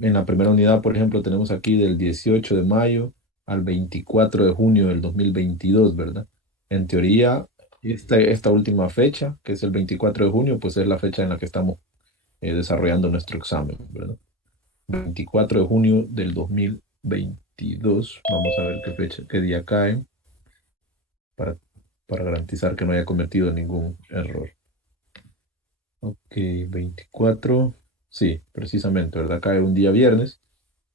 En la primera unidad, por ejemplo, tenemos aquí del 18 de mayo al 24 de junio del 2022, ¿verdad? En teoría, esta última fecha, que es el 24 de junio, pues es la fecha en la que estamos desarrollando nuestro examen, ¿verdad? 24 de junio del 2022. Vamos a ver qué fecha, qué día cae para, para garantizar que no haya cometido ningún error. Ok, 24. Sí, precisamente, ¿verdad? Cae un día viernes,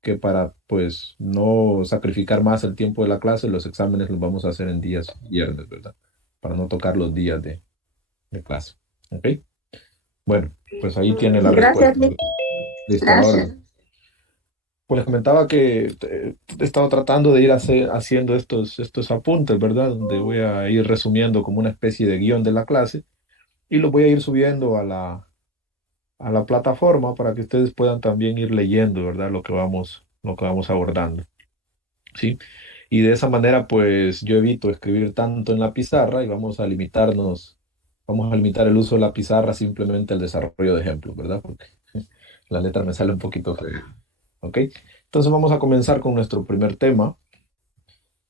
que para pues no sacrificar más el tiempo de la clase, los exámenes los vamos a hacer en días viernes, ¿verdad? Para no tocar los días de clase. ¿Ok? Bueno, pues ahí tiene la Gracias, respuesta. Liz. Listo, ahora. Gracias. Pues les comentaba que he estado tratando de ir haciendo estos apuntes, ¿verdad? Donde voy a ir resumiendo como una especie de guión de la clase y los voy a ir subiendo a la plataforma para que ustedes puedan también ir leyendo, ¿verdad? Lo que vamos abordando, ¿sí? Y de esa manera, pues yo evito escribir tanto en la pizarra y vamos a limitar el uso de la pizarra simplemente al desarrollo de ejemplos, ¿verdad? Porque la letra me sale un poquito fea, ¿ok? Entonces vamos a comenzar con nuestro primer tema,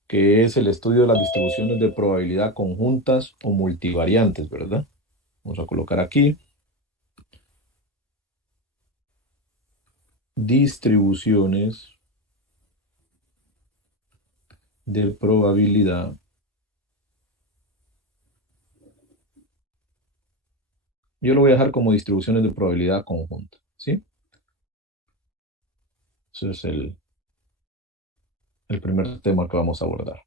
que es el estudio de las distribuciones de probabilidad conjuntas o multivariantes, ¿verdad? Vamos a colocar aquí distribuciones de probabilidad. Yo lo voy a dejar como distribuciones de probabilidad conjunta, ¿sí? Ese es el primer tema que vamos a abordar.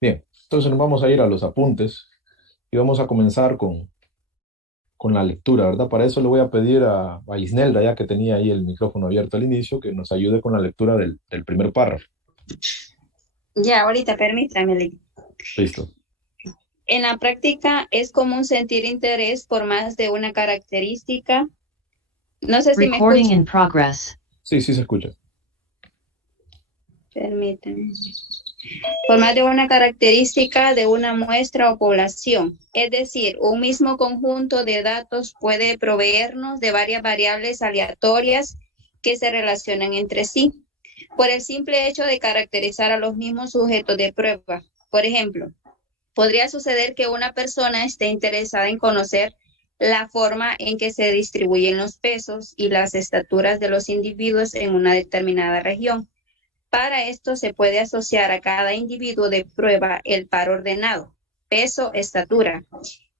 Bien, entonces nos vamos a ir a los apuntes y vamos a comenzar con la lectura, ¿verdad? Para eso le voy a pedir a Isnelda, ya que tenía ahí el micrófono abierto al inicio, que nos ayude con la lectura del primer párrafo. Ya, ahorita permítame, Liz. Listo. En la práctica es común sentir interés por más de una característica. No sé si me Recording in escuchan. progress. Sí, sí se escucha. Permítame. Por más de una característica de una muestra o población. Es decir, un mismo conjunto de datos puede proveernos de varias variables aleatorias que se relacionan entre sí, por el simple hecho de caracterizar a los mismos sujetos de prueba. Por ejemplo, podría suceder que una persona esté interesada en conocer la forma en que se distribuyen los pesos y las estaturas de los individuos en una determinada región. Para esto se puede asociar a cada individuo de prueba el par ordenado, peso, estatura,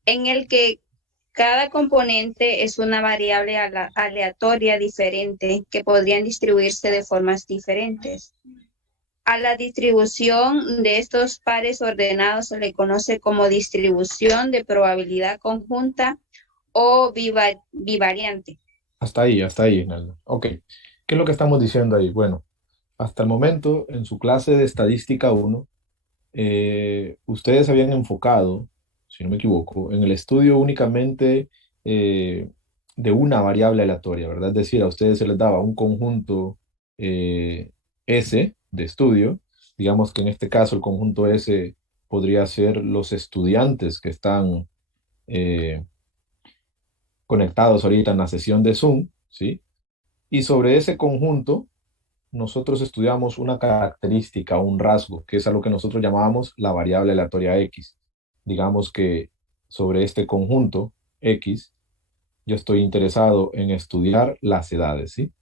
en el que cada componente es una variable aleatoria diferente que podrían distribuirse de formas diferentes. A la distribución de estos pares ordenados se le conoce como distribución de probabilidad conjunta o bivariante. Hasta ahí, Isnelda. Ok. ¿Qué es lo que estamos diciendo ahí? Bueno, hasta el momento, en su clase de estadística uno, ustedes habían enfocado, si no me equivoco, en el estudio únicamente de una variable aleatoria, ¿verdad? Es decir, a ustedes se les daba un conjunto eh, S de estudio, digamos que en este caso el conjunto S podría ser los estudiantes que están eh, conectados ahorita en la sesión de Zoom, ¿sí? Y sobre ese conjunto nosotros estudiamos una característica, un rasgo, que es a lo que nosotros llamábamos la variable aleatoria X. Digamos que sobre este conjunto X, yo estoy interesado en estudiar las edades, ¿sí?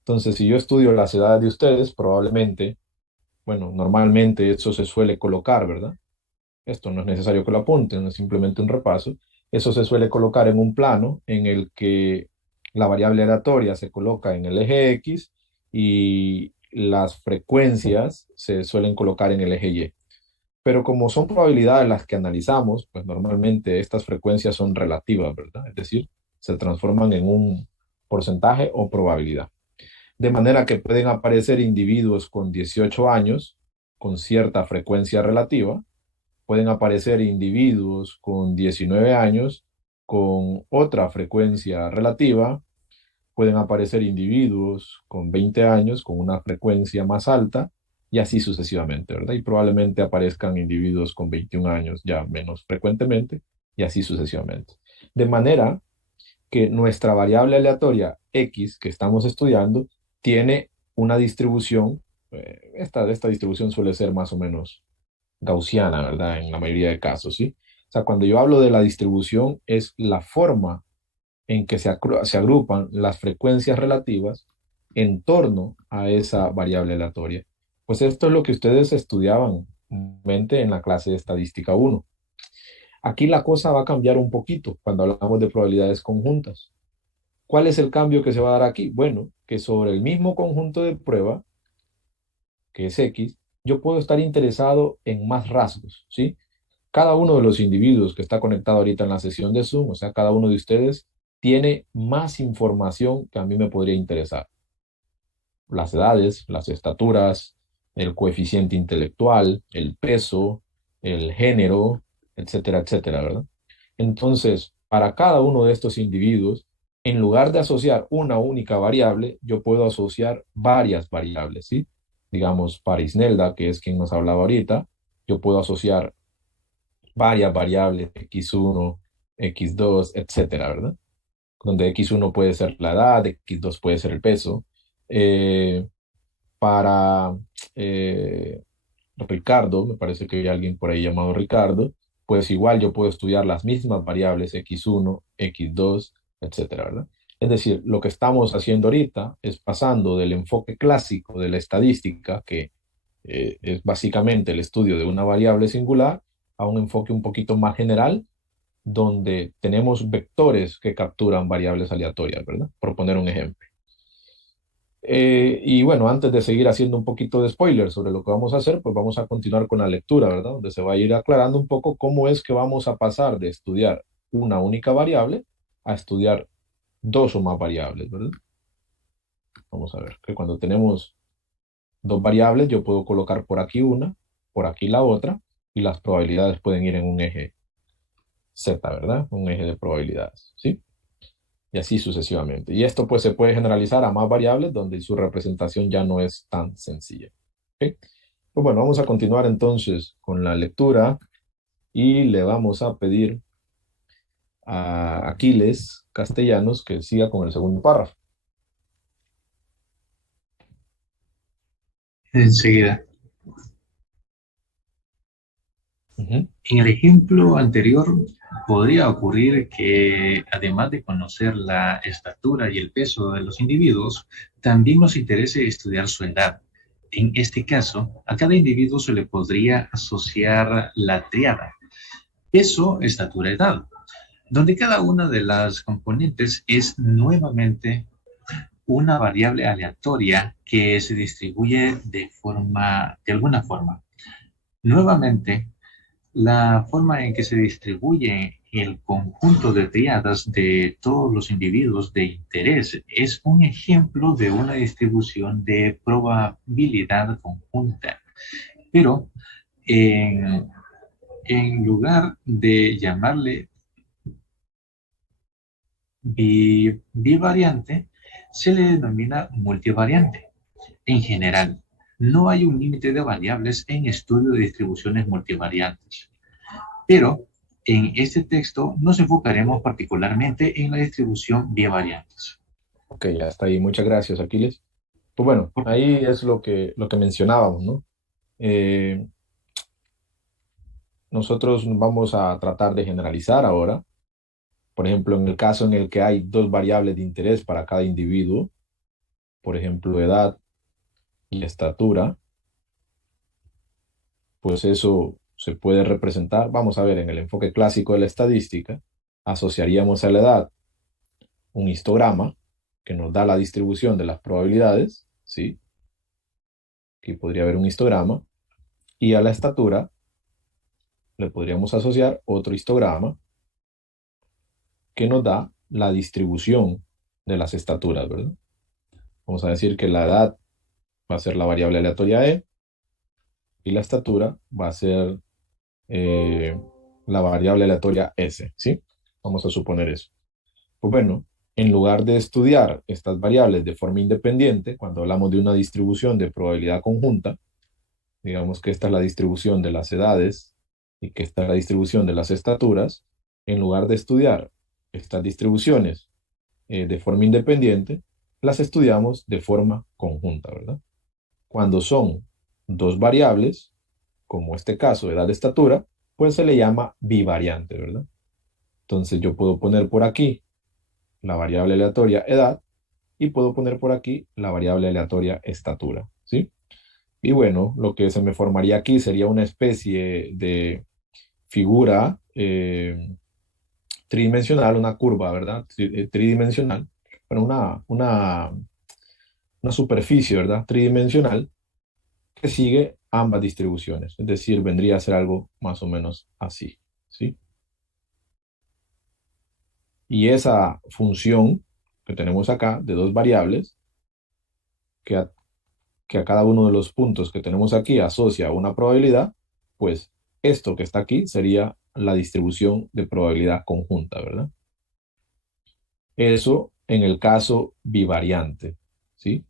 Entonces, si yo estudio las edades de ustedes, probablemente, bueno, normalmente eso se suele colocar, ¿verdad? Esto no es necesario que lo apunten, es simplemente un repaso. Eso se suele colocar en un plano en el que la variable aleatoria se coloca en el eje X y las frecuencias se suelen colocar en el eje Y. Pero como son probabilidades las que analizamos, pues normalmente estas frecuencias son relativas, ¿verdad? Es decir, se transforman en un porcentaje o probabilidad. De manera que pueden aparecer individuos con 18 años con cierta frecuencia relativa, pueden aparecer individuos con 19 años con otra frecuencia relativa, pueden aparecer individuos con 20 años con una frecuencia más alta y así sucesivamente, ¿verdad? Y probablemente aparezcan individuos con 21 años ya menos frecuentemente y así sucesivamente. De manera que nuestra variable aleatoria X que estamos estudiando tiene una distribución, esta distribución suele ser más o menos gaussiana, ¿verdad? En la mayoría de casos, ¿sí? O sea, cuando yo hablo de la distribución es la forma en que se agrupan las frecuencias relativas en torno a esa variable aleatoria. Pues esto es lo que ustedes estudiaban mente en la clase de estadística uno. Aquí la cosa va a cambiar un poquito cuando hablamos de probabilidades conjuntas. ¿Cuál es el cambio que se va a dar aquí? Bueno, que sobre el mismo conjunto de prueba, que es X, yo puedo estar interesado en más rasgos, ¿sí? Cada uno de los individuos que está conectado ahorita en la sesión de Zoom, o sea, cada uno de ustedes, tiene más información que a mí me podría interesar. Las edades, las estaturas, el coeficiente intelectual, el peso, el género, etcétera, etcétera, ¿verdad? Entonces, para cada uno de estos individuos, en lugar de asociar una única variable, yo puedo asociar varias variables, ¿sí? Digamos, para Isnelda, que es quien nos hablaba ahorita, yo puedo asociar varias variables, x1, x2, etcétera, ¿verdad? Donde x1 puede ser la edad, x2 puede ser el peso. Eh, para Ricardo, me parece que hay alguien por ahí llamado Ricardo, pues igual yo puedo estudiar las mismas variables x1, x2, etcétera, ¿verdad? Es decir, lo que estamos haciendo ahorita es pasando del enfoque clásico de la estadística, que es básicamente el estudio de una variable singular, a un enfoque un poquito más general, donde tenemos vectores que capturan variables aleatorias, ¿verdad? Por poner un ejemplo. Y bueno, antes de seguir haciendo un poquito de spoiler sobre lo que vamos a hacer, pues vamos a continuar con la lectura, ¿verdad? Donde se va a ir aclarando un poco cómo es que vamos a pasar de estudiar una única variable a estudiar dos o más variables, ¿verdad? Vamos a ver que cuando tenemos dos variables, yo puedo colocar por aquí una, por aquí la otra, y las probabilidades pueden ir en un eje Z, ¿verdad? Un eje de probabilidades, ¿sí? Y así sucesivamente. Y esto pues se puede generalizar a más variables donde su representación ya no es tan sencilla. ¿Ok? Pues bueno, vamos a continuar entonces con la lectura y le vamos a pedir a Aquiles Castellanos que siga con el segundo párrafo. Enseguida. Ujú. En el ejemplo anterior, podría ocurrir que, además de conocer la estatura y el peso de los individuos, también nos interese estudiar su edad. En este caso, a cada individuo se le podría asociar la triada: peso, estatura, edad, donde cada una de las componentes es nuevamente una variable aleatoria que se distribuye de alguna forma. Nuevamente, la forma en que se distribuye el conjunto de triadas de todos los individuos de interés es un ejemplo de una distribución de probabilidad conjunta. Pero en, en lugar de llamarle bivariante, se le denomina multivariante. En general, no hay un límite de variables en estudio de distribuciones multivariantes. Pero en este texto nos enfocaremos particularmente en la distribución bivariantes. Ok, hasta ahí. Muchas gracias, Aquiles. Pues bueno, ahí es lo que mencionábamos, ¿no? Eh, Nosotros vamos a tratar de generalizar ahora. Por ejemplo, en el caso en el que hay dos variables de interés para cada individuo, por ejemplo, edad y estatura, pues eso se puede representar. Vamos a ver, en el enfoque clásico de la estadística, asociaríamos a la edad un histograma que nos da la distribución de las probabilidades, ¿sí? Aquí podría haber un histograma. Y a la estatura le podríamos asociar otro histograma que nos da la distribución de las estaturas, ¿verdad? Vamos a decir que la edad va a ser la variable aleatoria E y la estatura va a ser eh, la variable aleatoria S, ¿sí? Vamos a suponer eso. Pues bueno, en lugar de estudiar estas variables de forma independiente, cuando hablamos de una distribución de probabilidad conjunta, digamos que esta es la distribución de las edades y que esta es la distribución de las estaturas, en lugar de estudiar estas distribuciones de forma independiente, las estudiamos de forma conjunta, ¿verdad? Cuando son dos variables, como este caso, edad, estatura, pues se le llama bivariante, ¿verdad? Entonces yo puedo poner por aquí la variable aleatoria edad y puedo poner por aquí la variable aleatoria estatura, ¿sí? Y bueno, lo que se me formaría aquí sería una especie de figura tridimensional, una curva, ¿verdad? Tridimensional, bueno, una superficie, ¿verdad? Tridimensional que sigue ambas distribuciones, es decir, vendría a ser algo más o menos así, ¿sí? Y esa función que tenemos acá de dos variables, que a, que a cada uno de los puntos que tenemos aquí asocia una probabilidad, pues esto que está aquí sería la distribución de probabilidad conjunta, ¿verdad? Eso en el caso bivariante, ¿sí?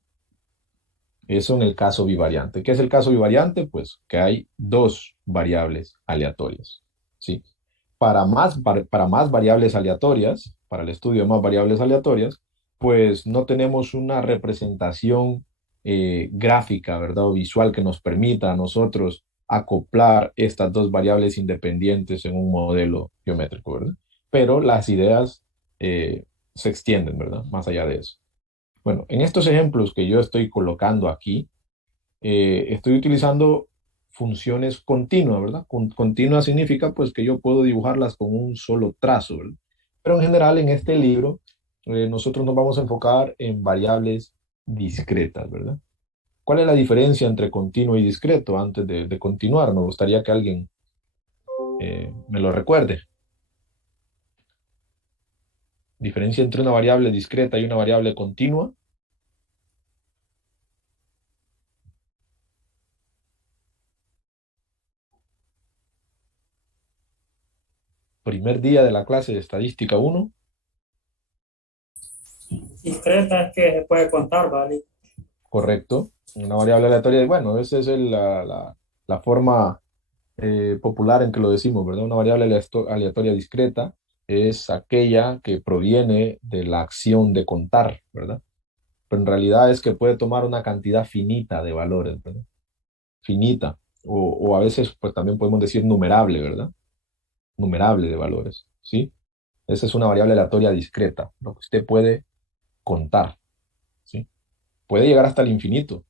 Eso en el caso bivariante. ¿Qué es el caso bivariante? Pues que hay dos variables aleatorias, ¿sí? Para más variables aleatorias, para el estudio de más variables aleatorias, pues no tenemos una representación gráfica, ¿verdad? O visual que nos permita a nosotros acoplar estas dos variables independientes en un modelo geométrico, ¿verdad? Pero las ideas se extienden, ¿verdad? Más allá de eso. Bueno, en estos ejemplos que yo estoy colocando aquí, estoy utilizando funciones continuas, ¿verdad? Continua significa pues que yo puedo dibujarlas con un solo trazo, ¿verdad? Pero en general en este libro nosotros nos vamos a enfocar en variables discretas, ¿verdad? ¿Cuál es la diferencia entre continuo y discreto? Antes de continuar, me gustaría que alguien me lo recuerde. Diferencia entre una variable discreta y una variable continua. Primer día de la clase de estadística uno. Discreta es que se puede contar, ¿vale? Correcto. Una variable aleatoria, bueno, esa es la forma popular en que lo decimos, ¿verdad? Una variable aleatoria discreta es aquella que proviene de la acción de contar, ¿verdad? Pero en realidad es que puede tomar una cantidad finita de valores, ¿verdad? Finita. O a veces, pues también podemos decir numerable, ¿verdad? Numerable de valores, ¿sí? Esa es una variable aleatoria discreta, lo que usted puede contar, ¿sí? Puede llegar hasta el infinito.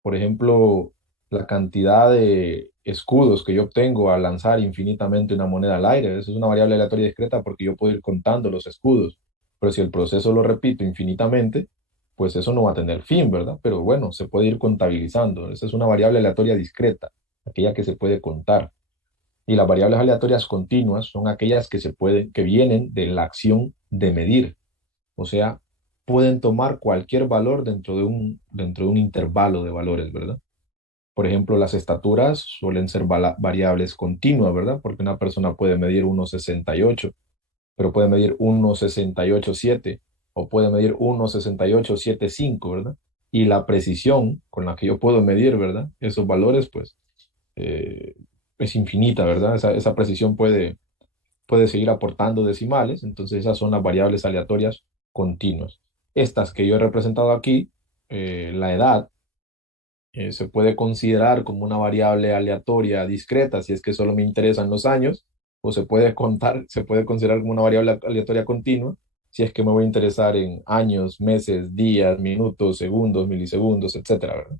Por ejemplo, la cantidad de escudos que yo obtengo al lanzar infinitamente una moneda al aire. Eso es una variable aleatoria discreta porque yo puedo ir contando los escudos. Pero si el proceso lo repito infinitamente, pues eso no va a tener fin, ¿verdad? Pero bueno, se puede ir contabilizando. Esa es una variable aleatoria discreta, aquella que se puede contar. Y las variables aleatorias continuas son aquellas que vienen de la acción de medir. O sea, pueden tomar cualquier valor dentro de un intervalo de valores, ¿verdad? Por ejemplo, las estaturas suelen ser variables continuas, ¿verdad? Porque una persona puede medir 1,68, pero puede medir 1,68,7 o puede medir 1,68,75, ¿verdad? Y la precisión con la que yo puedo medir, ¿verdad? Esos valores, pues, eh, es infinita, ¿verdad? Esa precisión puede seguir aportando decimales, entonces esas son las variables aleatorias continuas. Estas que yo he representado aquí, la edad, se puede considerar como una variable aleatoria discreta si es que solo me interesan los años, o se puede considerar como una variable aleatoria continua si es que me voy a interesar en años, meses, días, minutos, segundos, milisegundos, etcétera, ¿verdad?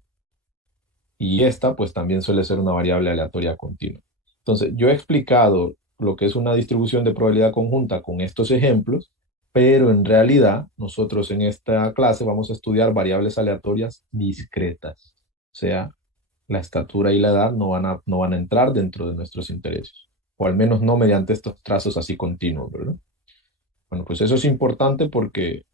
Y esta pues también suele ser una variable aleatoria continua. Entonces, yo he explicado lo que es una distribución de probabilidad conjunta con estos ejemplos, pero en realidad nosotros en esta clase vamos a estudiar variables aleatorias discretas. O sea, la estatura y la edad no van a entrar dentro de nuestros intereses, o al menos no mediante estos trazos así continuos, ¿verdad? Bueno, pues eso es importante porque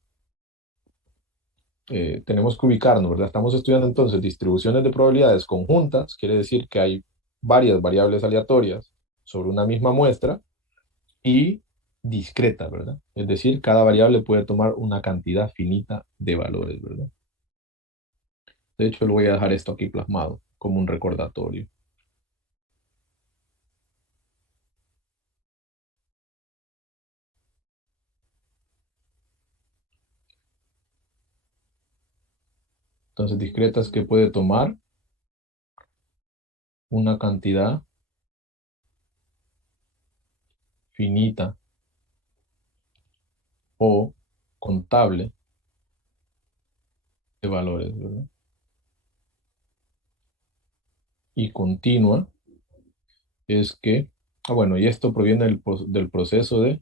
tenemos que ubicarnos, ¿verdad? Estamos estudiando entonces distribuciones de probabilidades conjuntas, quiere decir que hay varias variables aleatorias sobre una misma muestra y discreta, ¿verdad? Es decir, cada variable puede tomar una cantidad finita de valores, ¿verdad? De hecho, lo voy a dejar esto aquí plasmado como un recordatorio. Entonces, discreta es que puede tomar una cantidad finita o contable de valores, ¿verdad? Y continua es que, bueno, y esto proviene del proceso de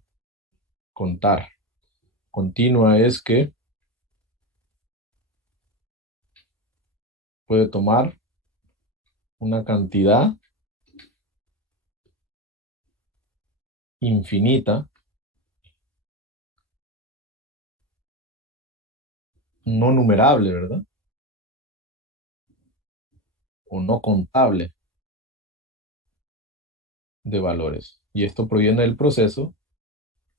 contar. Continua es que puede tomar una cantidad infinita, no numerable, ¿verdad? O no contable de valores. Y esto proviene del proceso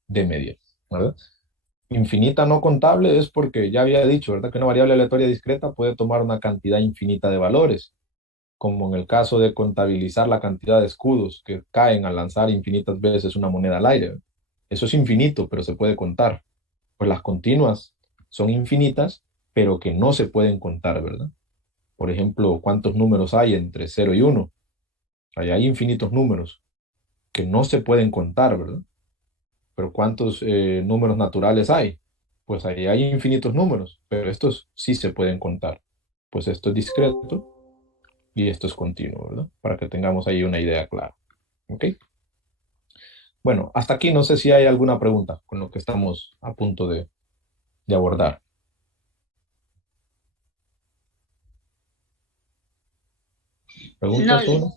de medir, ¿verdad? Infinita no contable es porque ya había dicho, ¿verdad? Que una variable aleatoria discreta puede tomar una cantidad infinita de valores, como en el caso de contabilizar la cantidad de escudos que caen al lanzar infinitas veces una moneda al aire. Eso es infinito, pero se puede contar. Pues las continuas son infinitas, pero que no se pueden contar, ¿verdad? Por ejemplo, ¿cuántos números hay entre 0 y 1? Hay infinitos números que no se pueden contar, ¿verdad? Pero ¿cuántos números naturales hay? Pues ahí hay infinitos números, pero estos sí se pueden contar. Pues esto es discreto y esto es continuo, ¿verdad? Para que tengamos ahí una idea clara. ¿Ok? Bueno, hasta aquí no sé si hay alguna pregunta con lo que estamos a punto de abordar. No, ¿Preguntas, Luis. uno?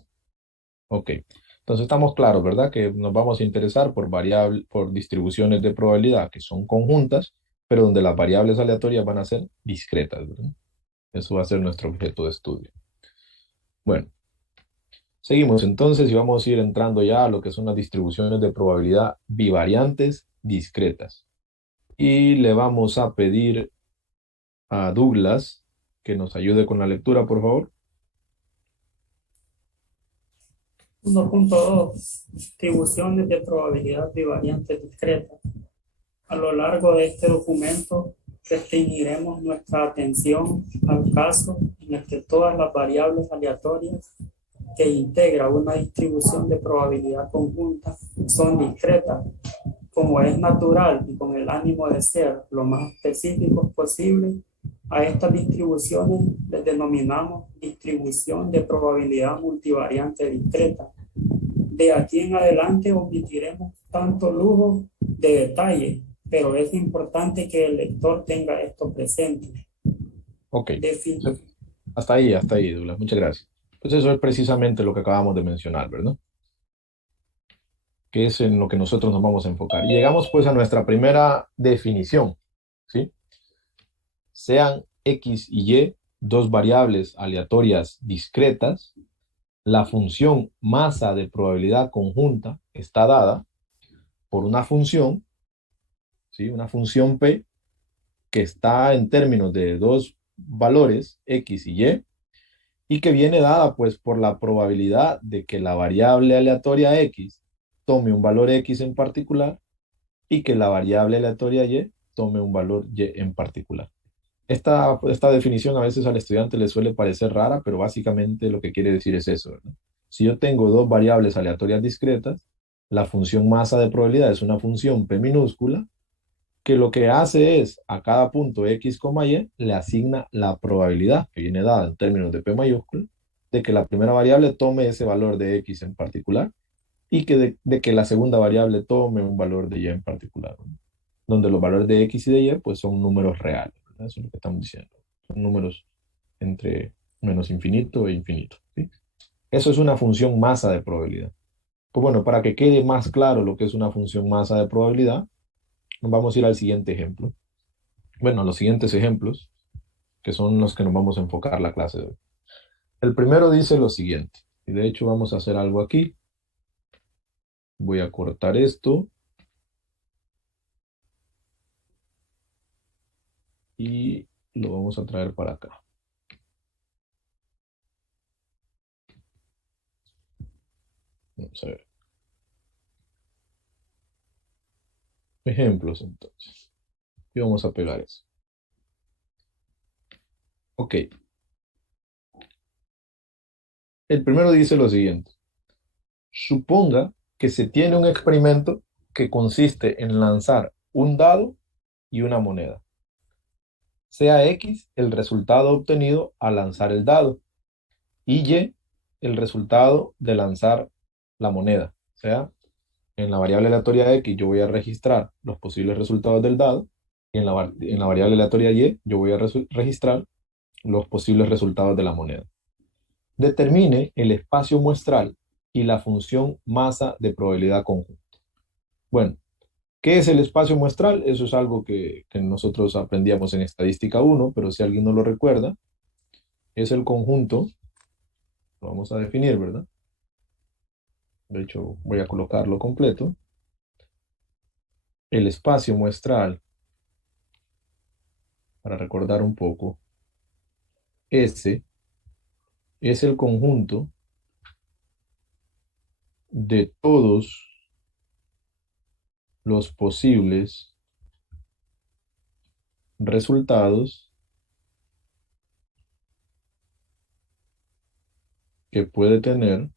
Ok. Entonces estamos claros, ¿verdad? Que nos vamos a interesar por distribuciones de probabilidad que son conjuntas, pero donde las variables aleatorias van a ser discretas, ¿verdad? Eso va a ser nuestro objeto de estudio. Bueno, seguimos entonces y vamos a ir entrando ya a lo que son las distribuciones de probabilidad bivariantes discretas. Y le vamos a pedir a Douglas que nos ayude con la lectura, por favor. 1.2. Distribuciones de probabilidad bivariantes discretas. A lo largo de este documento, restringiremos nuestra atención al caso en el que todas las variables aleatorias que integra una distribución de probabilidad conjunta son discretas, como es natural y con el ánimo de ser lo más específicos posible. A estas distribuciones les denominamos distribución de probabilidad multivariante discreta. De aquí en adelante omitiremos tanto lujo de detalle, pero es importante que el lector tenga esto presente. Ok. Defin Hasta ahí, Douglas. Muchas gracias. Pues eso es precisamente lo que acabamos de mencionar, ¿verdad? Que es en lo que nosotros nos vamos a enfocar. Y llegamos pues a nuestra primera definición, ¿sí? Sean X y Y dos variables aleatorias discretas, la función masa de probabilidad conjunta está dada por una función, ¿sí? Una función P que está en términos de dos valores X y que viene dada pues por la probabilidad de que la variable aleatoria X tome un valor X en particular y que la variable aleatoria Y tome un valor Y en particular. Esta definición a veces al estudiante le suele parecer rara, pero básicamente lo que quiere decir es eso, ¿verdad? Si yo tengo dos variables aleatorias discretas, la función masa de probabilidad es una función P minúscula que lo que hace es a cada punto X, Y le asigna la probabilidad que viene dada en términos de P mayúscula de que la primera variable tome ese valor de X en particular y que de que la segunda variable tome un valor de Y en particular, ¿no? Donde los valores de X y de Y pues son números reales, ¿verdad? Eso es lo que estamos diciendo. Son números entre menos infinito e infinito, ¿sí? Eso es una función masa de probabilidad. Pues bueno, para que quede más claro lo que es una función masa de probabilidad, vamos a ir al siguiente ejemplo. Bueno, los siguientes ejemplos, que son los que nos vamos a enfocar la clase de hoy. El primero dice lo siguiente, y de hecho vamos a hacer algo aquí. Voy a cortar esto y lo vamos a traer para acá. Vamos a ver. Ejemplos entonces. Y vamos a pegar eso. Ok. El primero dice lo siguiente. Suponga que se tiene un experimento que consiste en lanzar un dado y una moneda. Sea X el resultado obtenido al lanzar el dado y Y el resultado de lanzar la moneda. O sea, en la variable aleatoria X yo voy a registrar los posibles resultados del dado y en la variable aleatoria Y yo voy a registrar los posibles resultados de la moneda. Determine el espacio muestral y la función masa de probabilidad conjunta. Bueno, ¿qué es el espacio muestral? Eso es algo que nosotros aprendíamos en estadística 1, pero si alguien no lo recuerda, es el conjunto, lo vamos a definir, ¿verdad? De hecho, voy a colocarlo completo. El espacio muestral, para recordar un poco, S es el conjunto de todos los posibles resultados que puede tener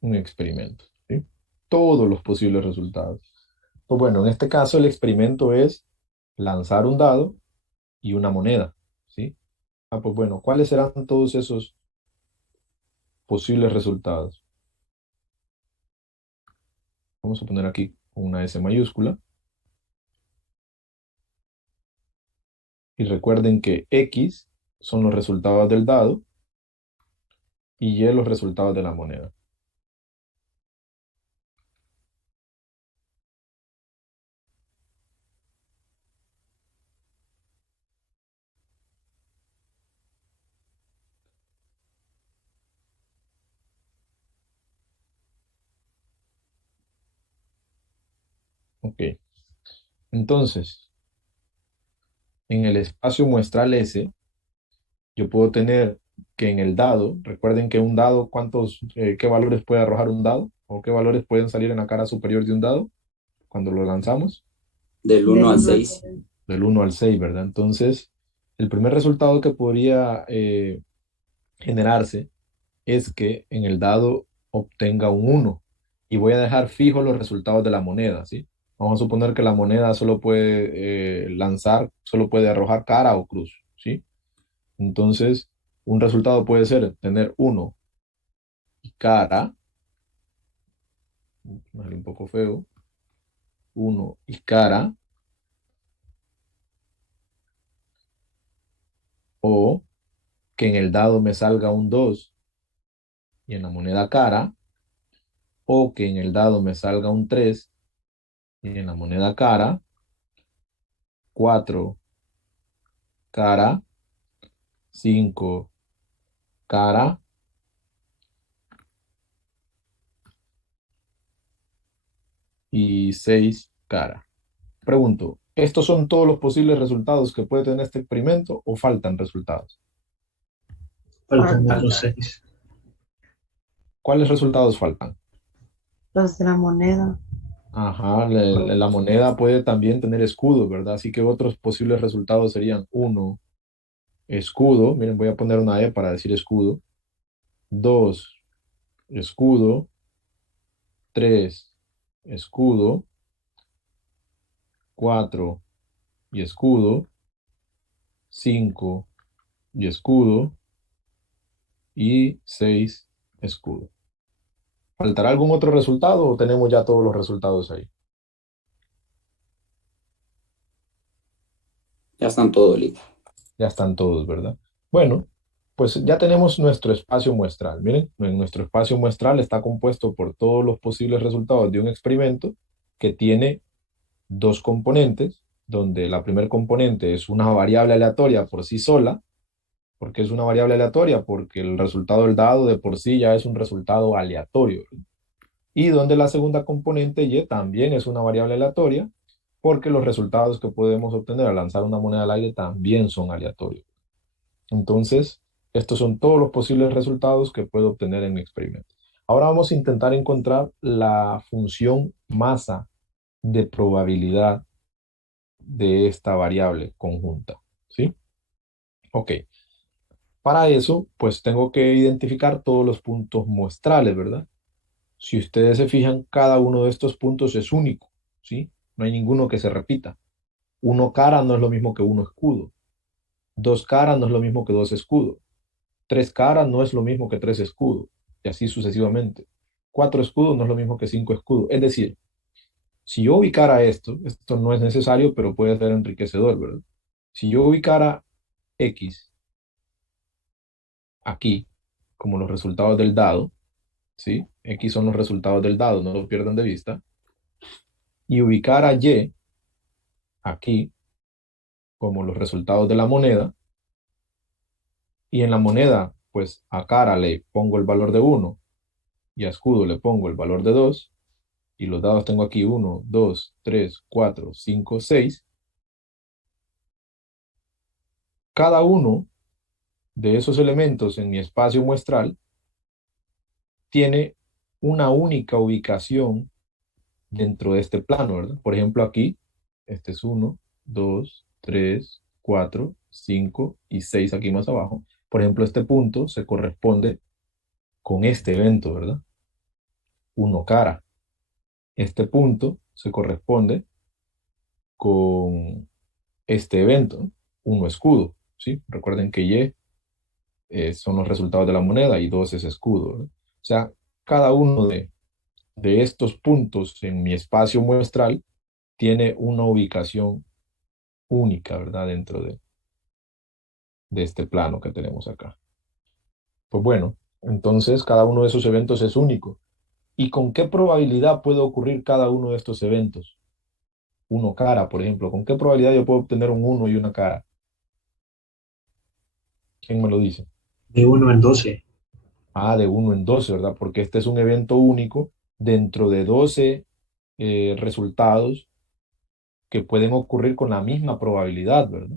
un experimento, ¿sí? Todos los posibles resultados. Pues bueno, en este caso el experimento es lanzar un dado y una moneda, ¿sí? Ah, pues bueno, ¿cuáles serán todos esos posibles resultados? Vamos a poner aquí una S mayúscula. Y recuerden que X son los resultados del dado y Y los resultados de la moneda. Ok. Entonces, en el espacio muestral S, yo puedo tener que en el dado, recuerden que un dado, qué valores puede arrojar un dado? ¿O qué valores pueden salir en la cara superior de un dado cuando lo lanzamos? Del uno al 6. Del 1 al 6, ¿verdad? Entonces, el primer resultado que podría generarse es que en el dado obtenga un 1 y voy a dejar fijos los resultados de la moneda, ¿sí? Vamos a suponer que la moneda solo puede solo puede arrojar cara o cruz, ¿sí? Entonces, un resultado puede ser tener 1 y cara, un poco feo, 1 y cara, o que en el dado me salga un 2 y en la moneda cara, o que en el dado me salga un 3 y en la moneda cara, 4 cara, 5 cara y 6 cara. Pregunto, ¿estos son todos los posibles resultados que puede tener este experimento o faltan resultados? Faltan Falta. otros 6. ¿Cuáles resultados faltan? Los de la moneda. Ajá, la moneda puede también tener escudo, ¿verdad? Así que otros posibles resultados serían 1, escudo. Miren, voy a poner una E para decir escudo. 2, escudo. 3, escudo. 4 y escudo. 5 y escudo. Y 6, escudo. ¿Faltará algún otro resultado o tenemos ya todos los resultados ahí? Ya están todos listos. Ya están todos, ¿verdad? Bueno, pues ya tenemos nuestro espacio muestral. Miren, nuestro espacio muestral está compuesto por todos los posibles resultados de un experimento que tiene dos componentes, donde la primer componente es una variable aleatoria por sí sola. ¿Por qué es una variable aleatoria? Porque el resultado del dado de por sí ya es un resultado aleatorio. Y donde la segunda componente Y también es una variable aleatoria, porque los resultados que podemos obtener al lanzar una moneda al aire también son aleatorios. Entonces, estos son todos los posibles resultados que puedo obtener en mi experimento. Ahora vamos a intentar encontrar la función masa de probabilidad de esta variable conjunta, ¿sí? Ok. Para eso, pues tengo que identificar todos los puntos muestrales, ¿verdad? Si ustedes se fijan, cada uno de estos puntos es único, ¿sí? No hay ninguno que se repita. Uno cara no es lo mismo que uno escudo. Dos caras no es lo mismo que dos escudos. Tres caras no es lo mismo que tres escudos. Y así sucesivamente. Cuatro escudos no es lo mismo que cinco escudos. Es decir, si yo ubicara esto no es necesario, pero puede ser enriquecedor, ¿verdad? Si yo ubicara X aquí como los resultados del dado, ¿sí? X son los resultados del dado, no lo pierdan de vista. Y ubicara Y aquí como los resultados de la moneda, y en la moneda, pues a cara le pongo el valor de 1 y a escudo le pongo el valor de 2, y los dados tengo aquí 1, 2, 3, 4, 5, 6. Cada uno de esos elementos en mi espacio muestral tiene una única ubicación dentro de este plano, ¿verdad? Por ejemplo, aquí, este es 1, 2, 3, 4, 5 y 6 aquí más abajo. Por ejemplo, este punto se corresponde con este evento, ¿verdad? 1 cara. Este punto se corresponde con este evento, 1 escudo, ¿sí? Recuerden que Y son los resultados de la moneda y 2 es escudo, ¿verdad? O sea, cada uno de estos puntos en mi espacio muestral tiene una ubicación única, ¿verdad? Dentro de este plano que tenemos acá. Pues bueno, entonces cada uno de esos eventos es único. ¿Y con qué probabilidad puede ocurrir cada uno de estos eventos? 1 cara, por ejemplo. ¿Con qué probabilidad yo puedo obtener un 1 y una cara? ¿Quién me lo dice? De 1 en 12. Ah, de 1 en 12, ¿verdad? Porque este es un evento único dentro de 12 resultados que pueden ocurrir con la misma probabilidad, ¿verdad?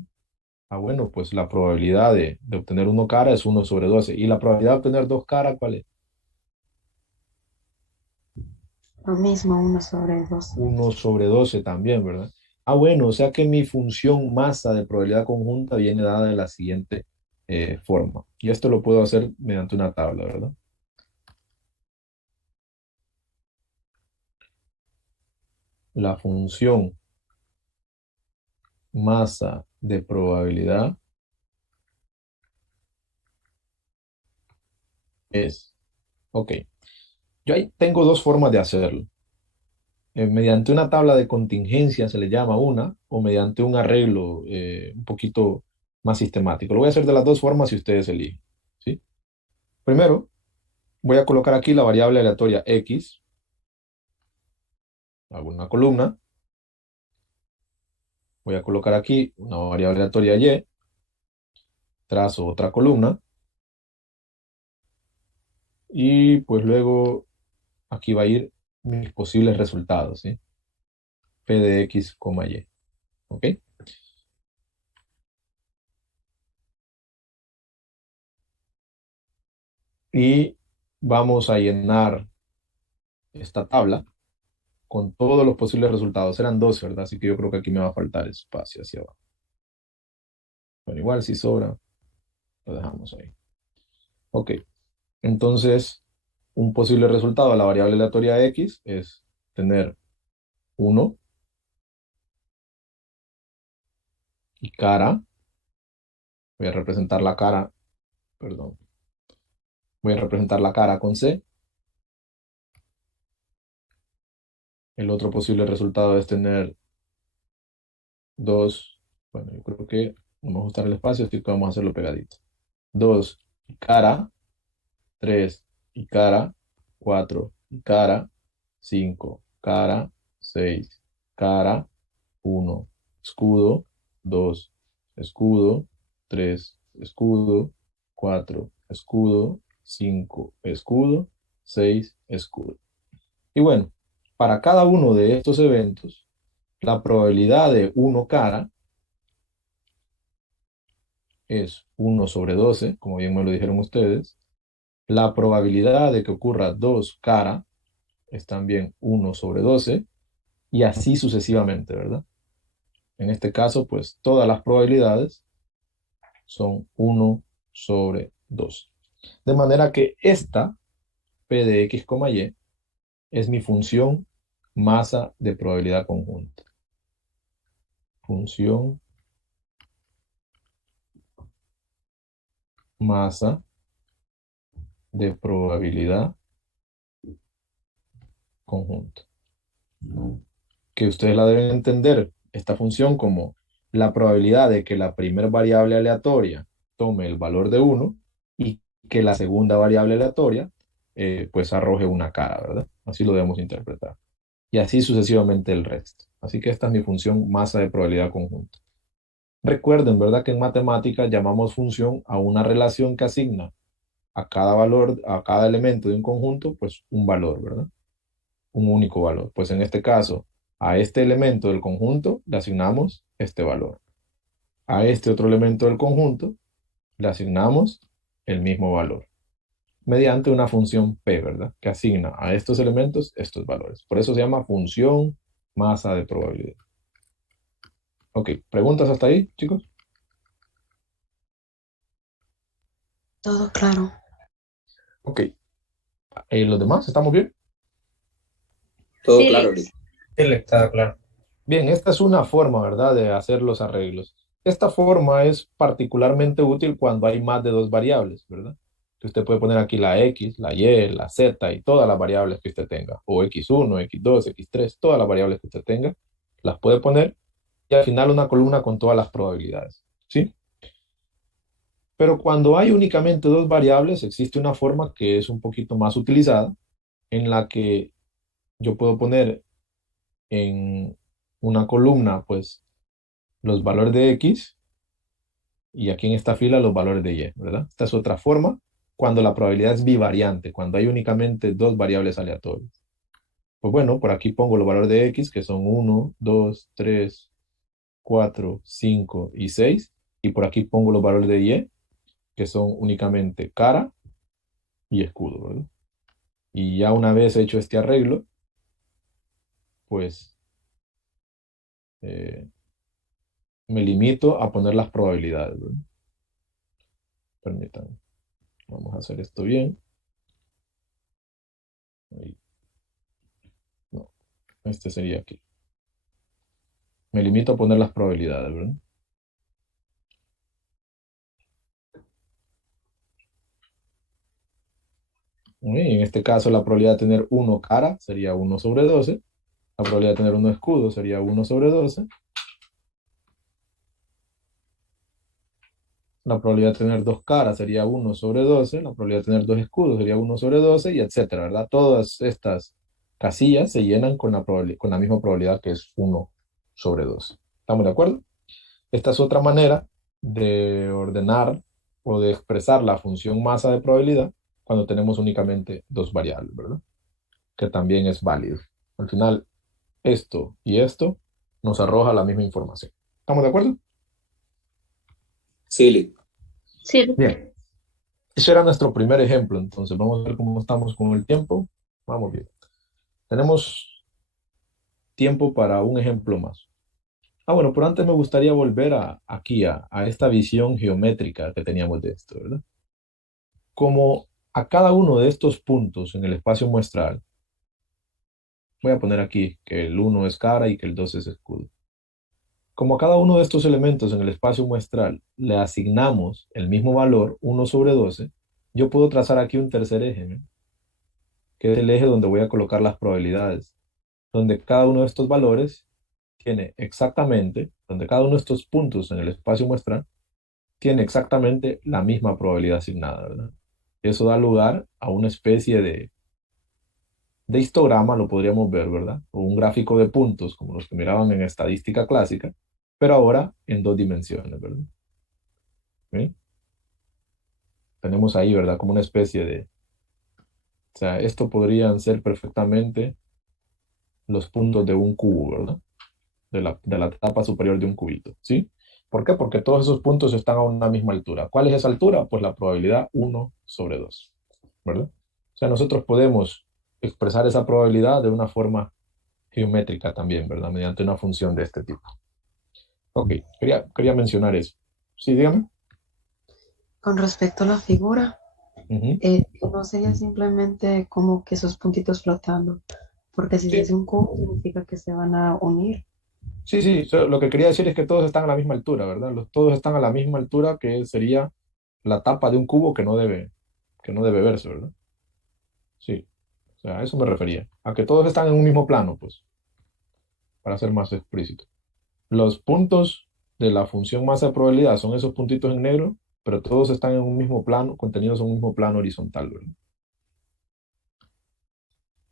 Ah, bueno, pues la probabilidad de obtener 1 cara es 1/12. ¿Y la probabilidad de obtener 2 caras cuál es? Lo mismo, 1/12. 1/12 también, ¿verdad? Ah, bueno, o sea que mi función masa de probabilidad conjunta viene dada de la siguiente forma. Y esto lo puedo hacer mediante una tabla, ¿verdad? La función masa de probabilidad es, ok, yo ahí tengo dos formas de hacerlo. Mediante una tabla de contingencia se le llama una, o mediante un arreglo un poquito más sistemático. Lo voy a hacer de las dos formas si ustedes eligen, ¿sí? Primero, voy a colocar aquí la variable aleatoria X, hago una columna, voy a colocar aquí una variable aleatoria Y, trazo otra columna, y pues luego aquí va a ir mis posibles resultados, ¿sí? P de X, Y, ¿ok? Y vamos a llenar esta tabla con todos los posibles resultados. Eran 12, ¿verdad? Así que yo creo que aquí me va a faltar espacio hacia abajo. Bueno, igual si sobra, lo dejamos ahí. Ok, entonces un posible resultado de la variable aleatoria X es tener 1 y cara. Voy a representar la cara, perdón. Voy a representar la cara con C. El otro posible resultado es tener 2. Bueno, yo creo que vamos a ajustar el espacio, así que vamos a hacerlo pegadito. 2 y cara, 3 y cara, 4 y cara, 5 cara, 6 cara, 1 escudo, 2 escudo, 3 escudo, 4 escudo, 5 escudo, 6 escudo. Y bueno, para cada uno de estos eventos, la probabilidad de 1 cara es 1/12, como bien me lo dijeron ustedes. La probabilidad de que ocurra 2 cara es también 1/12. y así sucesivamente, ¿verdad? En este caso, pues todas las probabilidades son 1/2. De manera que esta P de X, Y es mi función masa de probabilidad conjunta. Función masa de probabilidad conjunta. Que ustedes la deben entender, esta función, como la probabilidad de que la primera variable aleatoria tome el valor de 1 y que la segunda variable aleatoria pues arroje una cara, ¿verdad? Así lo debemos interpretar. Y así sucesivamente el resto. Así que esta es mi función masa de probabilidad conjunta. Recuerden, ¿verdad? Que en matemáticas llamamos función a una relación que asigna a cada valor, a cada elemento de un conjunto, pues un valor, ¿verdad? Un único valor. Pues en este caso, a este elemento del conjunto le asignamos este valor. A este otro elemento del conjunto le asignamos el mismo valor, mediante una función P, ¿verdad? Que asigna a estos elementos estos valores. Por eso se llama función masa de probabilidad. Ok, ¿preguntas hasta ahí, chicos? Todo claro. Ok, ¿los demás estamos bien? Todo Sí, claro, Liz. Lick. Sí, le está claro. Bien, esta es una forma, ¿verdad?, de hacer los arreglos. Esta forma es particularmente útil cuando hay más de dos variables, ¿verdad? Que usted puede poner aquí la X, la Y, la Z y todas las variables que usted tenga, o X1, X2, X3, todas las variables que usted tenga, las puede poner y al final una columna con todas las probabilidades, ¿sí? Pero cuando hay únicamente dos variables, existe una forma que es un poquito más utilizada, en la que yo puedo poner en una columna, pues, los valores de X y aquí en esta fila los valores de Y, ¿verdad? Esta es otra forma cuando la probabilidad es bivariante, cuando hay únicamente dos variables aleatorias. Pues bueno, por aquí pongo los valores de X, que son 1, 2, 3, 4, 5 y 6. Y por aquí pongo los valores de Y, que son únicamente cara y escudo, ¿verdad? Y ya una vez hecho este arreglo, pues eh, me limito a poner las probabilidades, ¿verdad? Permítanme. Vamos a hacer esto bien. Ahí. No, este sería aquí. Me limito a poner las probabilidades, ¿verdad? Y en este caso la probabilidad de tener 1 cara sería 1/12. La probabilidad de tener 1 escudo sería 1/12. La probabilidad de tener 2 caras sería 1/12. La probabilidad de tener 2 escudos sería 1/12 y etcétera, ¿verdad? Todas estas casillas se llenan con con la misma probabilidad, que es 1/12. ¿Estamos de acuerdo? Esta es otra manera de ordenar o de expresar la función masa de probabilidad cuando tenemos únicamente dos variables, ¿verdad? Que también es válido. Al final, esto y esto nos arroja la misma información. ¿Estamos de acuerdo? Sí, Lick. Sí. Bien. Ese era nuestro primer ejemplo, entonces vamos a ver cómo estamos con el tiempo. Vamos bien. Tenemos tiempo para un ejemplo más. Bueno, pero antes me gustaría volver aquí a esta visión geométrica que teníamos de esto, ¿verdad? Como a cada uno de estos puntos en el espacio muestral, voy a poner aquí que el 1 es cara y que el 2 es escudo. Como a cada uno de estos elementos en el espacio muestral le asignamos el mismo valor, 1/12, yo puedo trazar aquí un tercer eje, ¿no? Que es el eje donde voy a colocar las probabilidades, donde cada uno de estos valores tiene exactamente, donde cada uno de estos puntos en el espacio muestral tiene exactamente la misma probabilidad asignada, ¿verdad? Eso da lugar a una especie de histograma, lo podríamos ver, ¿verdad? O un gráfico de puntos, como los que miraban en estadística clásica, pero ahora en dos dimensiones, ¿verdad? ¿Sí? Tenemos ahí, ¿verdad? Como una especie o sea, esto podrían ser perfectamente los puntos de un cubo, ¿verdad? De la tapa superior de un cubito, ¿sí? ¿Por qué? Porque todos esos puntos están a una misma altura. ¿Cuál es esa altura? Pues la probabilidad 1/2, ¿verdad? O sea, nosotros podemos expresar esa probabilidad de una forma geométrica también, ¿verdad? Mediante una función de este tipo. Ok, quería mencionar eso. Sí, dígame. Con respecto a la figura, Ujú. no sería simplemente como que esos puntitos flotando, porque si se Sí, hace un cubo significa que se van a unir. sí, sí. Lo que quería decir es que todos están a la misma altura, ¿verdad? Todos están a la misma altura que sería la tapa de un cubo que no debe verse, ¿verdad? Sí. O sea, a eso me refería. A que todos están en un mismo plano, pues, para ser más explícito. Los puntos de la función masa de probabilidad son esos puntitos en negro, pero todos están en un mismo plano, contenidos en un mismo plano horizontal, ¿verdad?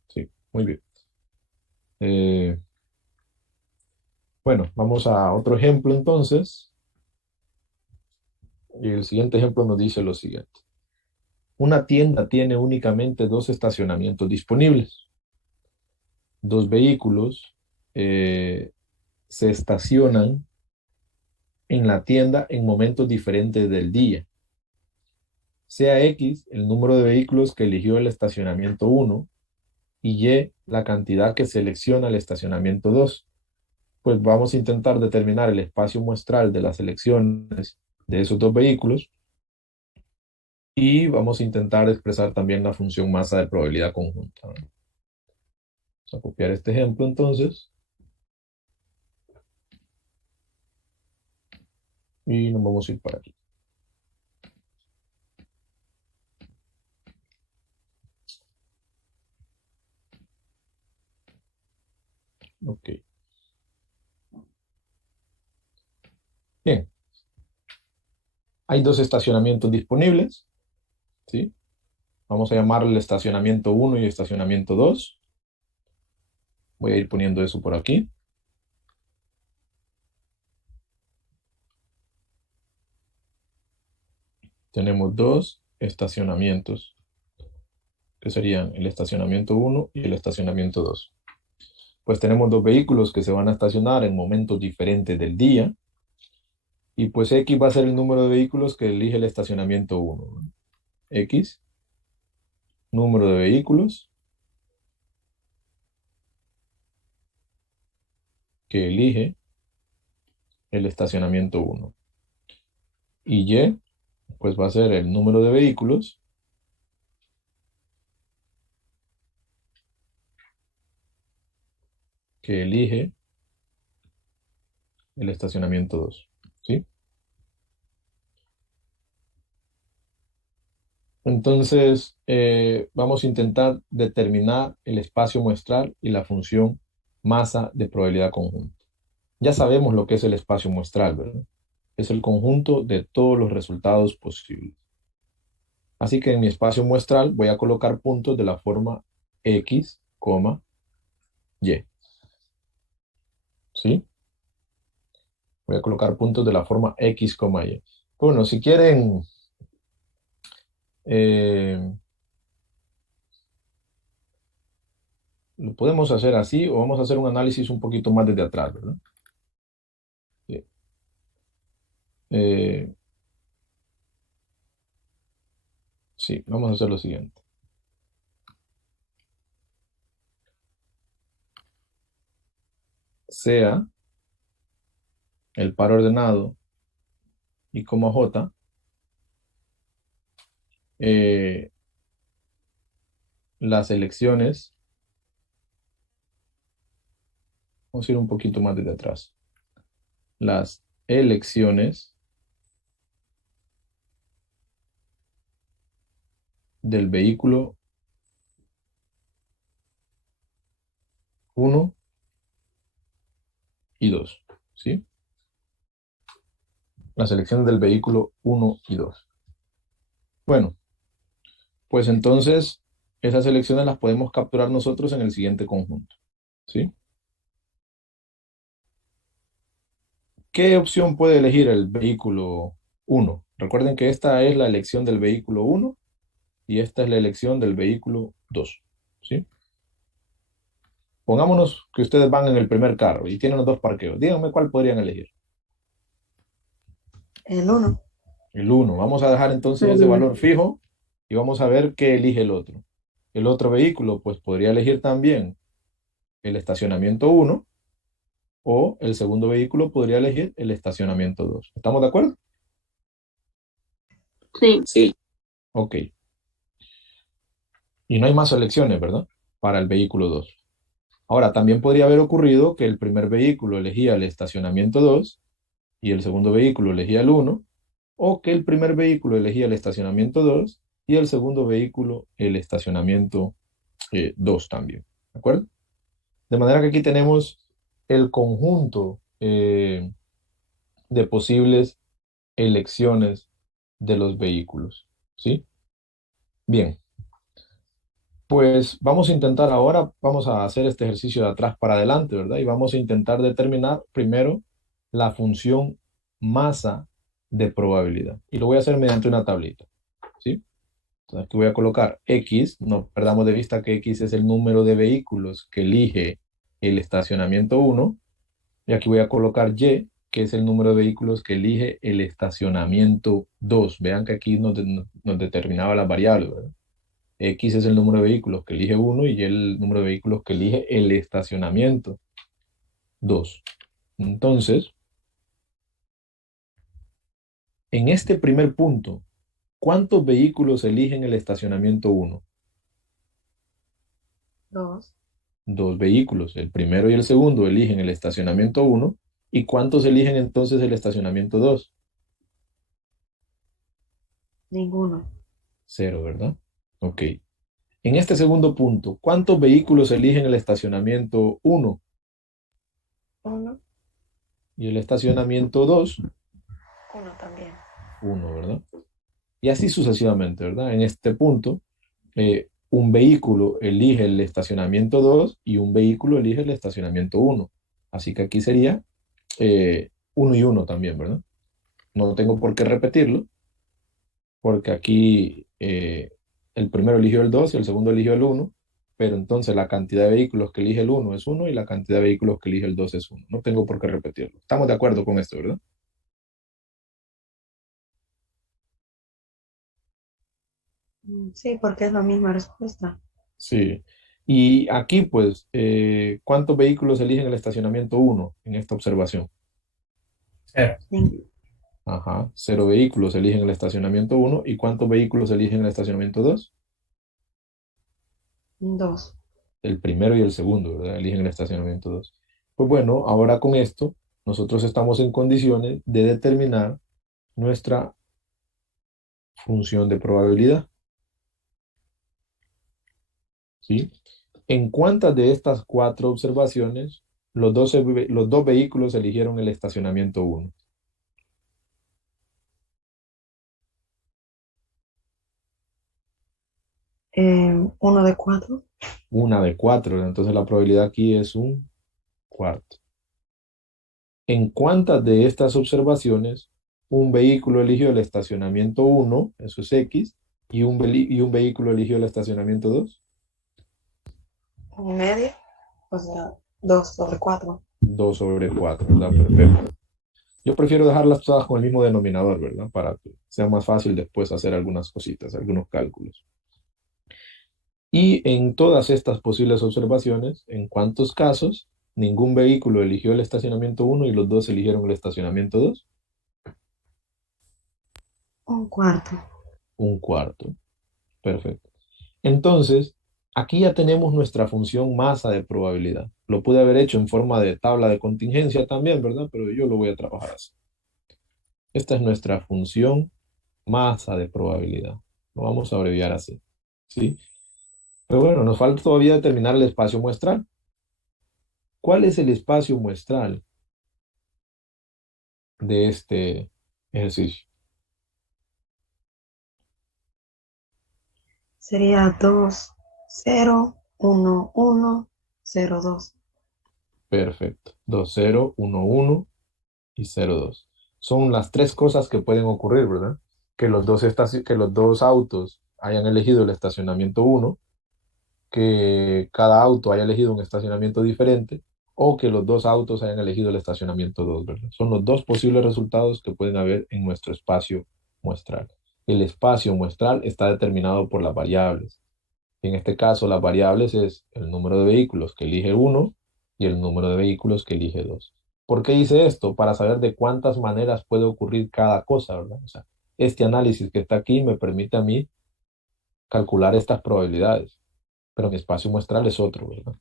Sí, muy bien. Eh, bueno, vamos a otro ejemplo entonces. Y el siguiente ejemplo nos dice lo siguiente. Una tienda tiene únicamente dos estacionamientos disponibles. Dos vehículos se estacionan en la tienda en momentos diferentes del día. Sea X el número de vehículos que eligió el estacionamiento 1 y Y la cantidad que selecciona el estacionamiento 2. Pues vamos a intentar determinar el espacio muestral de las elecciones de esos dos vehículos y vamos a intentar expresar también la función masa de probabilidad conjunta. Vamos a copiar este ejemplo entonces y nos vamos a ir para aquí. Ok. Bien. Hay dos estacionamientos disponibles, ¿sí? Vamos a llamarle estacionamiento 1 y estacionamiento 2. Voy a ir poniendo eso por aquí. Tenemos dos estacionamientos, que serían el estacionamiento 1 y el estacionamiento 2. Pues tenemos dos vehículos que se van a estacionar en momentos diferentes del día, y pues X va a ser el número de vehículos que elige el estacionamiento 1, ¿no? X, número de vehículos que elige el estacionamiento 1. Y Y, pues va a ser el número de vehículos que elige el estacionamiento 2, ¿sí? Entonces, vamos a intentar determinar el espacio muestral y la función masa de probabilidad conjunta. Ya sabemos lo que es el espacio muestral, ¿verdad? Es el conjunto de todos los resultados posibles. Así que en mi espacio muestral voy a colocar puntos de la forma X, Y. ¿Sí? Voy a colocar puntos de la forma X, Y. Bueno, si quieren, eh, lo podemos hacer así o vamos a hacer un análisis un poquito más desde atrás, ¿verdad? Sí. Eh, sí, vamos a hacer lo siguiente. Sea el par ordenado y J, eh, las elecciones, vamos a ir un poquito más desde atrás. Las elecciones del vehículo 1 y 2, ¿sí? Las elecciones del vehículo 1 y 2. Bueno, pues entonces esas elecciones las podemos capturar nosotros en el siguiente conjunto, ¿sí? ¿Qué opción puede elegir el vehículo 1? Recuerden que esta es la elección del vehículo 1 y esta es la elección del vehículo 2, ¿sí? Pongámonos que ustedes van en el primer carro y tienen los dos parqueos. Díganme cuál podrían elegir. El uno. El 1. Vamos a dejar entonces ese valor fijo y vamos a ver qué elige el otro. El otro vehículo, pues podría elegir también el estacionamiento 1 o el segundo vehículo podría elegir el estacionamiento 2. ¿Estamos de acuerdo? Sí. Sí. Ok. Y no hay más elecciones, ¿verdad? Para el vehículo 2. Ahora, también podría haber ocurrido que el primer vehículo elegía el estacionamiento 2 y el segundo vehículo elegía el 1, o que el primer vehículo elegía el estacionamiento 2 y el segundo vehículo el estacionamiento 2 también. ¿De acuerdo? De manera que aquí tenemos el conjunto de posibles elecciones de los vehículos. ¿Sí? Bien. Pues vamos a intentar ahora, vamos a hacer este ejercicio de atrás para adelante, ¿verdad? Y vamos a intentar determinar primero la función masa de probabilidad. Y lo voy a hacer mediante una tablita, ¿sí? Entonces aquí voy a colocar X, no perdamos de vista que X es el número de vehículos que elige el estacionamiento 1, y aquí voy a colocar Y, que es el número de vehículos que elige el estacionamiento 2. Vean que aquí nos determinaba las variables, ¿verdad? X es el número de vehículos que elige 1 y el número de vehículos que elige el estacionamiento 2. Entonces, en este primer punto, ¿cuántos vehículos eligen el estacionamiento 1? 2. Dos vehículos. El primero y el segundo eligen el estacionamiento 1. ¿Y cuántos eligen entonces el estacionamiento 2? Ninguno. Cero, ¿verdad? Ok. En este segundo punto, ¿cuántos vehículos eligen el estacionamiento 1? 1. Y el estacionamiento 2, 1 también. 1, ¿verdad? Y así sucesivamente, ¿verdad? En este punto, un vehículo elige el estacionamiento 2 y un vehículo elige el estacionamiento 1. Así que aquí sería 1 y 1 también, ¿verdad? No tengo por qué repetirlo, porque aquí el primero eligió el 2 y el segundo eligió el 1, pero entonces la cantidad de vehículos que elige el 1 es 1 y la cantidad de vehículos que elige el 2 es 1. No tengo por qué repetirlo. Estamos de acuerdo con esto, ¿verdad? Sí, porque es la misma respuesta. Sí. Y aquí, pues, ¿cuántos vehículos eligen el estacionamiento 1 en esta observación? Cero. Nin- Ajá, cero vehículos eligen el estacionamiento 1. ¿Y cuántos vehículos eligen el estacionamiento 2? 2. El primero y el segundo, ¿verdad? Eligen el estacionamiento 2. Pues bueno, ahora con esto, nosotros estamos en condiciones de determinar nuestra función de probabilidad, ¿sí? ¿En cuántas de estas cuatro observaciones los dos vehículos eligieron el estacionamiento 1? 1 de 4. Una de cuatro, ¿verdad? Entonces la probabilidad aquí es un cuarto. ¿En cuántas de estas observaciones un vehículo eligió el estacionamiento 1, eso es X, y un vehículo eligió el estacionamiento 2? 1,5. O sea, 2 sobre 4. 2 sobre 4, ¿verdad? Perfecto. Yo prefiero dejarlas todas con el mismo denominador, ¿verdad? Para que sea más fácil después hacer algunas cositas, algunos cálculos. Y en todas estas posibles observaciones, ¿en cuántos casos ningún vehículo eligió el estacionamiento 1 y los dos eligieron el estacionamiento 2? Un cuarto. Un cuarto. Perfecto. Entonces, aquí ya tenemos nuestra función masa de probabilidad. Lo pude haber hecho en forma de tabla de contingencia también, ¿verdad? Pero yo lo voy a trabajar así. Esta es nuestra función masa de probabilidad. Lo vamos a abreviar así. ¿Sí? Pero bueno, nos falta todavía determinar el espacio muestral. ¿Cuál es el espacio muestral de este ejercicio? Sería 2, 0, 1, 1, 0, 2. Perfecto. 2, 0, 1, 1 y 0, 2. Son las tres cosas que pueden ocurrir, ¿verdad? Que los dos autos hayan elegido el estacionamiento 1, que cada auto haya elegido un estacionamiento diferente, o que los dos autos hayan elegido el estacionamiento 2, ¿verdad? Son los dos posibles resultados que pueden haber en nuestro espacio muestral. El espacio muestral está determinado por las variables. En este caso, las variables es el número de vehículos que elige uno y el número de vehículos que elige dos. ¿Por qué hice esto? Para saber de cuántas maneras puede ocurrir cada cosa, ¿verdad? O sea, este análisis que está aquí me permite a mí calcular estas probabilidades, pero mi espacio muestral es otro, ¿verdad?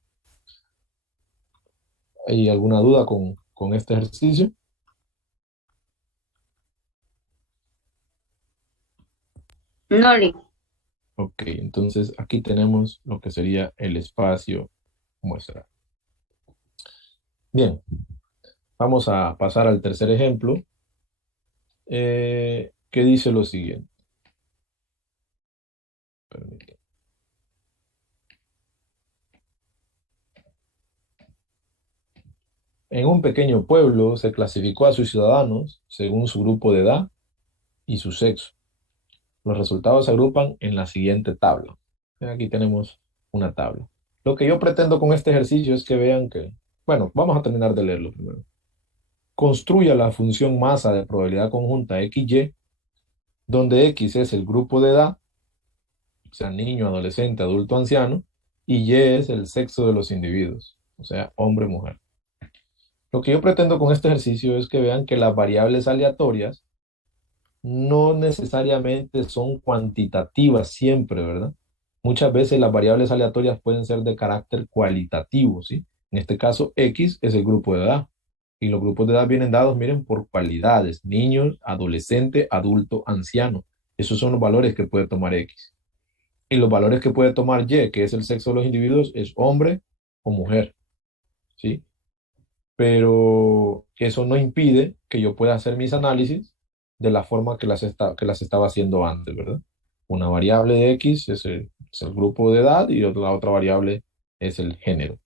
¿Hay alguna duda con este ejercicio? No, Lee. Ok, entonces aquí tenemos lo que sería el espacio muestral. Bien, vamos a pasar al tercer ejemplo, que dice lo siguiente. Permítame. En un pequeño pueblo se clasificó a sus ciudadanos según su grupo de edad y su sexo. Los resultados se agrupan en la siguiente tabla. Aquí tenemos una tabla. Lo que yo pretendo con este ejercicio es que vean que, bueno, vamos a terminar de leerlo primero. Construya la función masa de probabilidad conjunta XY, donde X es el grupo de edad, o sea, niño, adolescente, adulto, anciano, y Y es el sexo de los individuos, o sea, hombre, mujer. Lo que yo pretendo con este ejercicio es que vean que las variables aleatorias no necesariamente son cuantitativas siempre, ¿verdad? Muchas veces las variables aleatorias pueden ser de carácter cualitativo, ¿sí? En este caso, X es el grupo de edad. Y los grupos de edad vienen dados, miren, por cualidades: niños, adolescente, adulto, anciano. Esos son los valores que puede tomar X. Y los valores que puede tomar Y, que es el sexo de los individuos, es hombre o mujer, ¿sí? Pero eso no impide que yo pueda hacer mis análisis de la forma que las estaba haciendo antes, ¿verdad? Una variable de X es el grupo de edad y la otra variable es el género.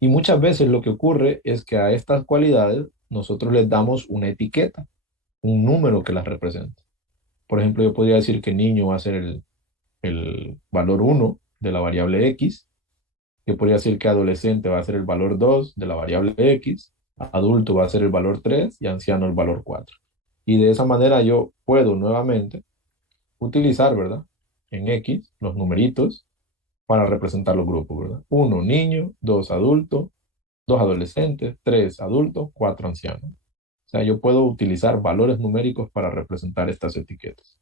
Y muchas veces lo que ocurre es que a estas cualidades nosotros les damos una etiqueta, un número que las representa. Por ejemplo, yo podría decir que niño va a ser el valor uno de la variable X. Yo podría decir que adolescente va a ser el valor 2 de la variable X, adulto va a ser el valor 3 y anciano el valor 4. Y de esa manera yo puedo nuevamente utilizar, ¿verdad? En X los numeritos para representar los grupos, ¿verdad? Uno niño, 2 adulto, 2 adolescentes, 3 adultos, 4 ancianos. O sea, yo puedo utilizar valores numéricos para representar estas etiquetas.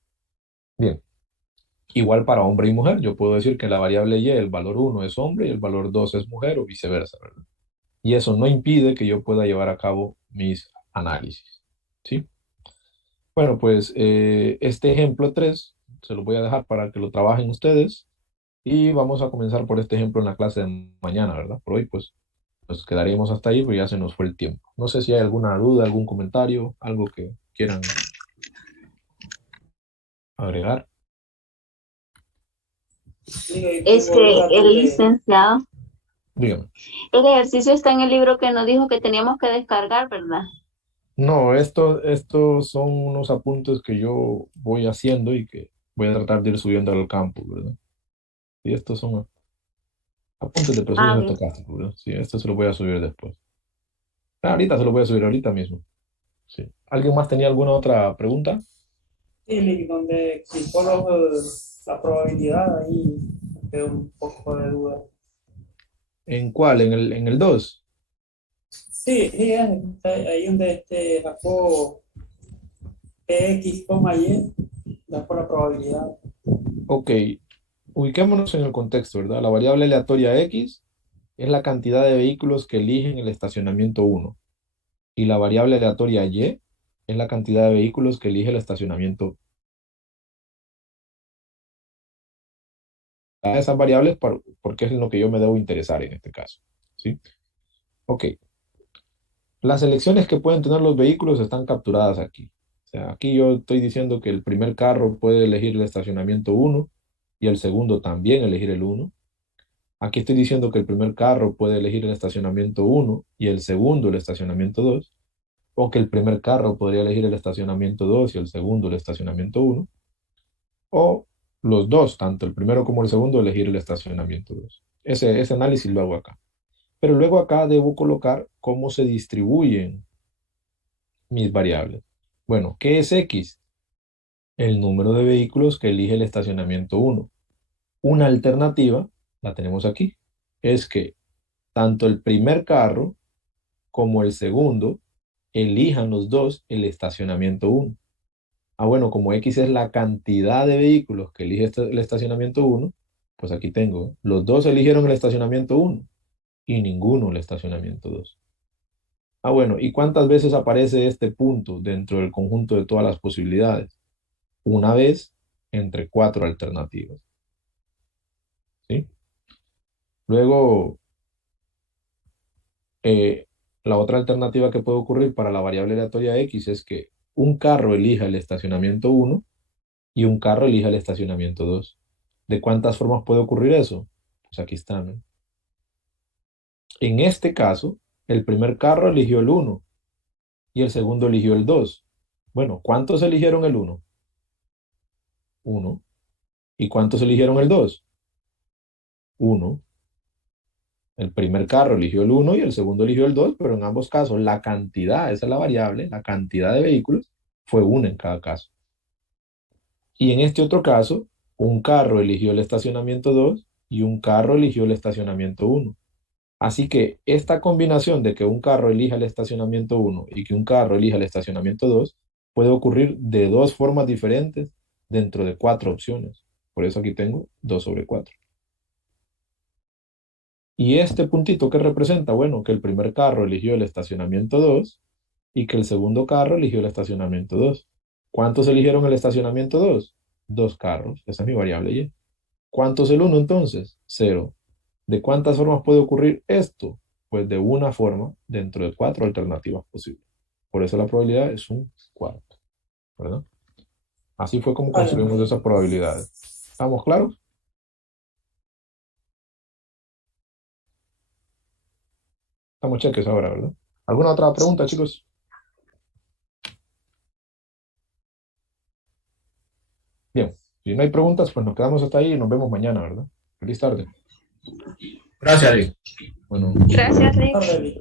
Bien, igual para hombre y mujer, yo puedo decir que la variable Y, el valor uno es hombre y el valor 2 es mujer o viceversa, ¿verdad? Y eso no impide que yo pueda llevar a cabo mis análisis, ¿sí? Bueno, pues este ejemplo 3 se lo voy a dejar para que lo trabajen ustedes y vamos a comenzar por este ejemplo en la clase de mañana, ¿verdad? Por hoy pues nos quedaríamos hasta ahí, porque ya se nos fue el tiempo. No sé si hay alguna duda, algún comentario, algo que quieran agregar. El licenciado, Dígame. el ejercicio está en el libro que nos dijo que teníamos que descargar, ¿verdad? No, estos son unos apuntes que yo voy haciendo y que voy a tratar de ir subiendo al campo, ¿verdad? Y estos son apuntes de Ah, procesos bien. estocásticos, ¿verdad? Sí, esto se lo voy a subir después. Ahorita se lo voy a subir, ahorita mismo. Sí. ¿Alguien más tenía alguna otra pregunta? Sí, donde explicó la probabilidad, ahí me quedó un poco de duda. ¿En cuál? ¿En el 2? Sí, sí, ahí donde sacó X, Y, da por la probabilidad. Ok, ubiquémonos en el contexto, ¿verdad? La variable aleatoria X es la cantidad de vehículos que eligen el estacionamiento uno y la variable aleatoria Y es la cantidad de vehículos que elige el estacionamiento. A esas variables porque es en lo que yo me debo interesar en este caso, ¿sí? Ok, las elecciones que pueden tener los vehículos están capturadas aquí. O sea, aquí yo estoy diciendo que el primer carro puede elegir el estacionamiento uno y el segundo también elegir el uno. Aquí estoy diciendo que el primer carro puede elegir el estacionamiento uno y el segundo el estacionamiento 2, o que el primer carro podría elegir el estacionamiento 2 y el segundo el estacionamiento uno, o los dos, tanto el primero como el segundo, elegir el estacionamiento 2. Ese análisis lo hago acá. Pero luego acá debo colocar cómo se distribuyen mis variables. Bueno, ¿qué es X? El número de vehículos que elige el estacionamiento uno. Una alternativa, la tenemos aquí, es que tanto el primer carro como el segundo elijan los dos el estacionamiento 1. Ah, bueno, como X es la cantidad de vehículos que elige el estacionamiento 1, pues aquí tengo, los dos eligieron el estacionamiento 1 y ninguno el estacionamiento 2. Ah, bueno, ¿y cuántas veces aparece este punto dentro del conjunto de todas las posibilidades? Una vez entre 4 alternativas. ¿Sí? Luego, eh, la otra alternativa que puede ocurrir para la variable aleatoria X es que un carro elija el estacionamiento 1 y un carro elija el estacionamiento 2. ¿De cuántas formas puede ocurrir eso? Pues aquí está, ¿no? En este caso, el primer carro eligió el 1 y el segundo eligió el 2. Bueno, ¿cuántos eligieron el 1? 1. ¿Y cuántos eligieron el 2? 1. El primer carro eligió el 1 y el segundo eligió el 2, pero en ambos casos la cantidad, esa es la variable, la cantidad de vehículos fue 1 en cada caso. Y en este otro caso, un carro eligió el estacionamiento 2 y un carro eligió el estacionamiento 1. Así que esta combinación de que un carro elija el estacionamiento 1 y que un carro elija el estacionamiento 2 puede ocurrir de dos formas diferentes dentro de 4 opciones. Por eso aquí tengo 2 sobre 4. Y este puntito que representa, bueno, que el primer carro eligió el estacionamiento 2 y que el segundo carro eligió el estacionamiento 2. ¿Cuántos eligieron el estacionamiento 2? 2 carros. Esa es mi variable y. ¿Cuántos el 1 entonces? 0. ¿De cuántas formas puede ocurrir esto? Pues de una forma dentro de 4 alternativas posibles. Por eso la probabilidad es un cuarto, ¿verdad? Así fue como construimos esas probabilidades. ¿Estamos claros? Estamos cheques ahora, ¿verdad? ¿Alguna otra pregunta, chicos? Bien, si no hay preguntas, pues nos quedamos hasta ahí y nos vemos mañana, ¿verdad? Feliz tarde. Gracias, Rick. Bueno. Gracias, Rick. Tarde, Vic.